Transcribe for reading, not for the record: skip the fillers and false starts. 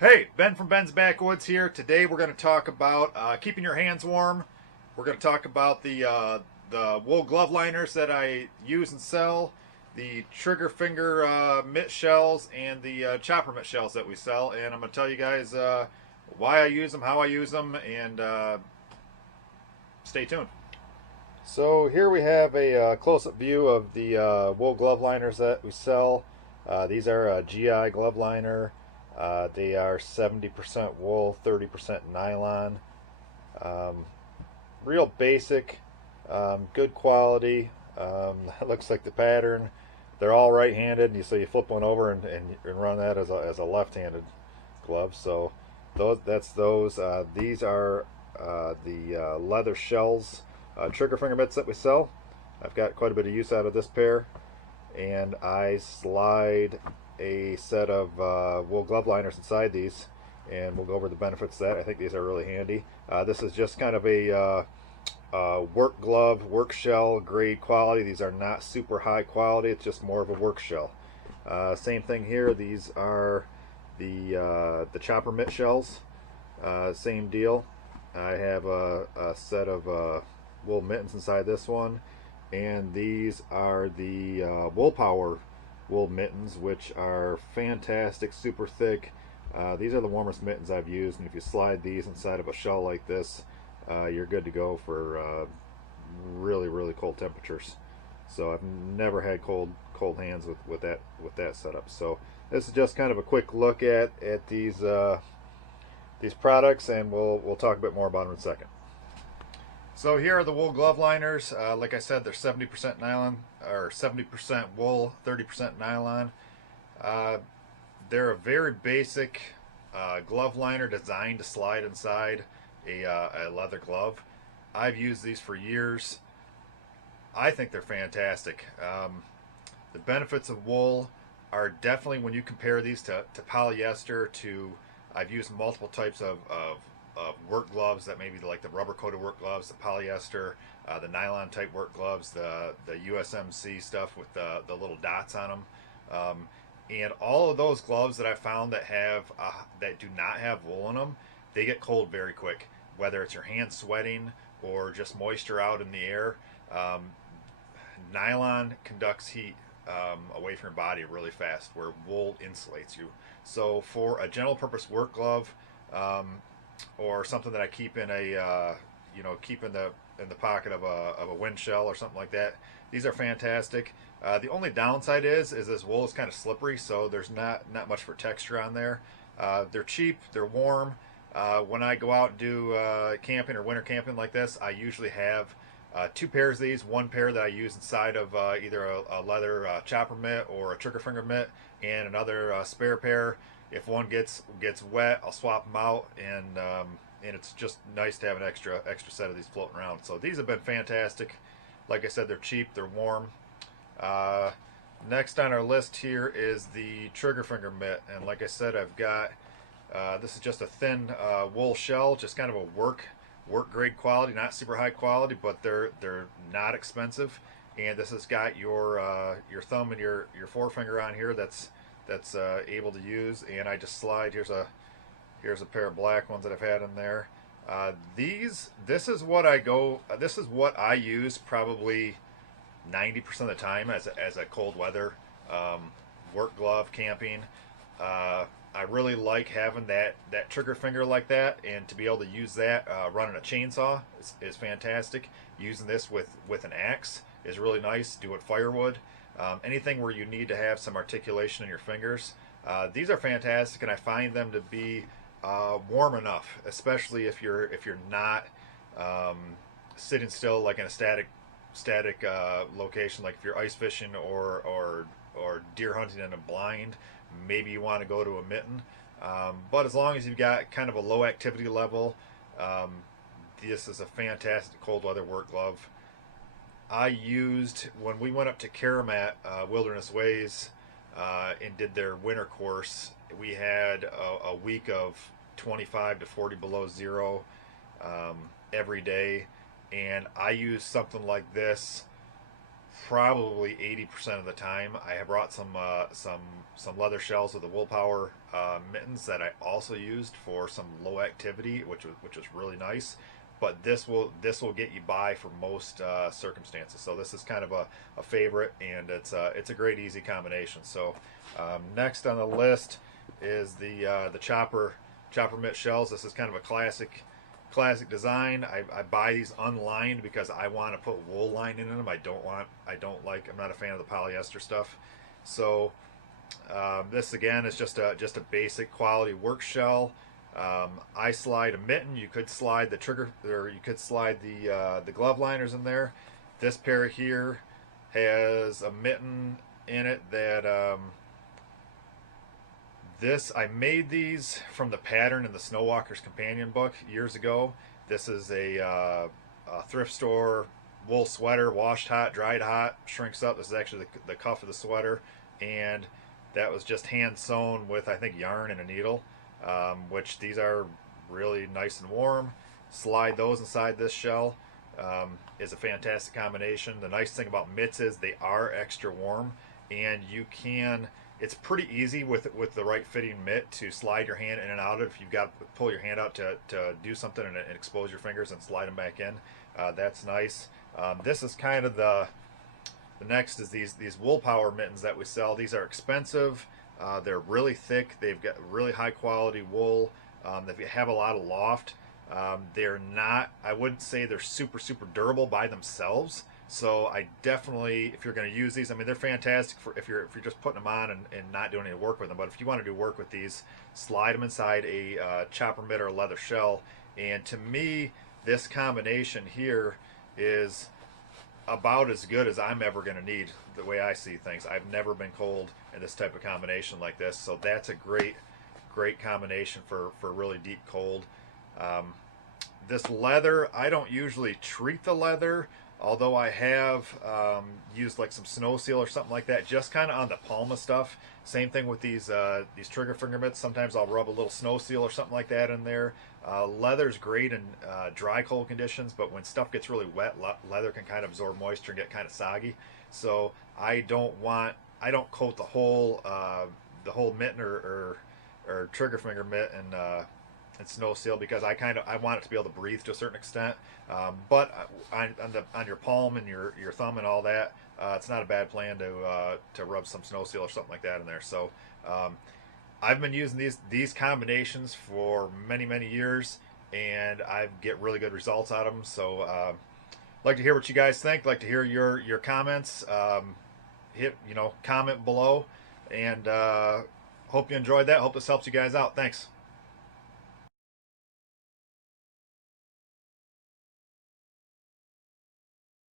Hey, Ben from Ben's Backwoods here. Today we're going to talk about keeping your hands warm. We're going to talk about the wool glove liners that I use and sell, the trigger finger mitt shells, and the chopper mitt shells that we sell. And I'm going to tell you guys why I use them, how I use them, and stay tuned. So here we have a close-up view of the wool glove liners that we sell. These are a GI glove liner. They are 70% wool, 30% nylon. Um, Real basic, good quality. That looks like the pattern. They're all right-handed, so you flip one over and run that as a left-handed glove. So that's those. These are the leather shells, trigger finger mitts that we sell. I've got quite a bit of use out of this pair, and I slide a set of wool glove liners inside these, and we'll go over the benefits of that. I think these are really handy. This is just kind of a work glove, work shell grade quality. These are not super high quality. It's just more of a work shell. Same thing here. These are the chopper mitt shells. Same deal. I have a set of wool mittens inside this one, and these are the Woolpower wool mittens, which are fantastic, super thick. These are the warmest mittens I've used, and if you slide these inside of a shell like this, you're good to go for really cold temperatures. So I've never had cold hands with that setup. So this is just kind of a quick look at these products, and we'll talk a bit more about them in a second. So here are the wool glove liners. Like I said, they're 70% nylon, or 70% wool, 30% nylon. Uh, they're a very basic glove liner designed to slide inside a leather glove. I've used these for years. I think they're fantastic. The benefits of wool are definitely, when you compare these to polyester, I've used multiple types of work gloves that maybe like the rubber coated work gloves, the polyester, the nylon type work gloves, the USMC stuff with the little dots on them. And all of those gloves that I found that do not have wool in them, they get cold very quick. Whether it's your hands sweating or just moisture out in the air, nylon conducts heat away from your body really fast, where wool insulates you. So for a general purpose work glove, or something that I keep in keep in the pocket of a wind shell or something like that, these are fantastic. The only downside is this wool is kind of slippery, so there's not much for texture on there. They're cheap, they're warm. When I go out and do camping or winter camping like this, I usually have two pairs of these. One pair that I use inside of either a leather chopper mitt or a trigger finger mitt, and another spare pair. If one gets wet, I'll swap them out, and it's just nice to have an extra set of these floating around. So these have been fantastic. Like I said, they're cheap, they're warm. Uh, Next on our list here is the trigger finger mitt, and like I said, I've got this is just a thin wool shell, just kind of a work grade quality, not super high quality, but they're not expensive. And this has got your thumb and your forefinger on here. That's able to use, and I just slide. Here's a pair of black ones that I've had in there. This is what I go. This is what I use probably 90% of the time as a cold weather work glove camping. I really like having that trigger finger like that, and to be able to use that running a chainsaw is fantastic. Using this with an axe is really nice. Do it firewood. Anything where you need to have some articulation in your fingers. These are fantastic, and I find them to be warm enough, especially if you're not sitting still like in a static location, like if you're ice fishing or deer hunting in a blind. Maybe you want to go to a mitten, but as long as you've got kind of a low activity level, this is a fantastic cold weather work glove. I used, when we went up to Karamat Wilderness Ways and did their winter course, we had a week of 25 to 40 below zero every day, and I used something like this probably 80% of the time. I have brought some leather shells with the Woolpower mittens that I also used for some low activity, which was really nice. But this will get you by for most circumstances. So this is kind of a favorite, and it's a great easy combination. So next on the list is the chopper mitt shells. This is kind of a classic design. I buy these unlined because I want to put wool line in them. I'm not a fan of the polyester stuff. So this again is just a basic quality work shell. I slide a mitten. You could slide the trigger, or you could slide the glove liners in there. This pair here has a mitten in it that I made these from the pattern in the Snow Walker's Companion book years ago. This is a thrift store wool sweater, washed hot, dried hot, shrinks up. This is actually the cuff of the sweater, and that was just hand sewn with, I think, yarn and a needle, which these are really nice and warm. Slide those inside this shell. Is a fantastic combination. The nice thing about mitts is they are extra warm, and it's pretty easy with the right fitting mitt to slide your hand in and out of. If you've got to pull your hand out to do something and expose your fingers and slide them back in, that's nice. This is kind of the next is these Woolpower mittens that we sell. These are expensive. They're really thick. They've got really high quality wool. They have a lot of loft. They're not, I wouldn't say they're super durable by themselves. So I definitely, if you're going to use these, I mean, they're fantastic for if you're just putting them on and not doing any work with them. But if you want to do work with these, slide them inside a chopper mitt or a leather shell. And to me, this combination here is about as good as I'm ever going to need, the way I see things. I've never been cold in this type of combination like this. So that's a great combination for really deep cold. This leather, I don't usually treat the leather, although I have used like some snow seal or something like that, just kind of on the palm of stuff. Same thing with these trigger finger mitts. Sometimes I'll rub a little snow seal or something like that in there. Leather's great in dry cold conditions, but when stuff gets really wet, leather can kind of absorb moisture and get kind of soggy. So I don't coat the whole mitten or trigger finger mitt and snow seal, because I want it to be able to breathe to a certain extent. But on your palm and your thumb and all that, it's not a bad plan to rub some snow seal or something like that in there. So I've been using these combinations for many years, and I get really good results out of them. So like to hear what you guys think. Like to hear your comments. Comment below, and hope you enjoyed that. Hope this helps you guys out. Thanks.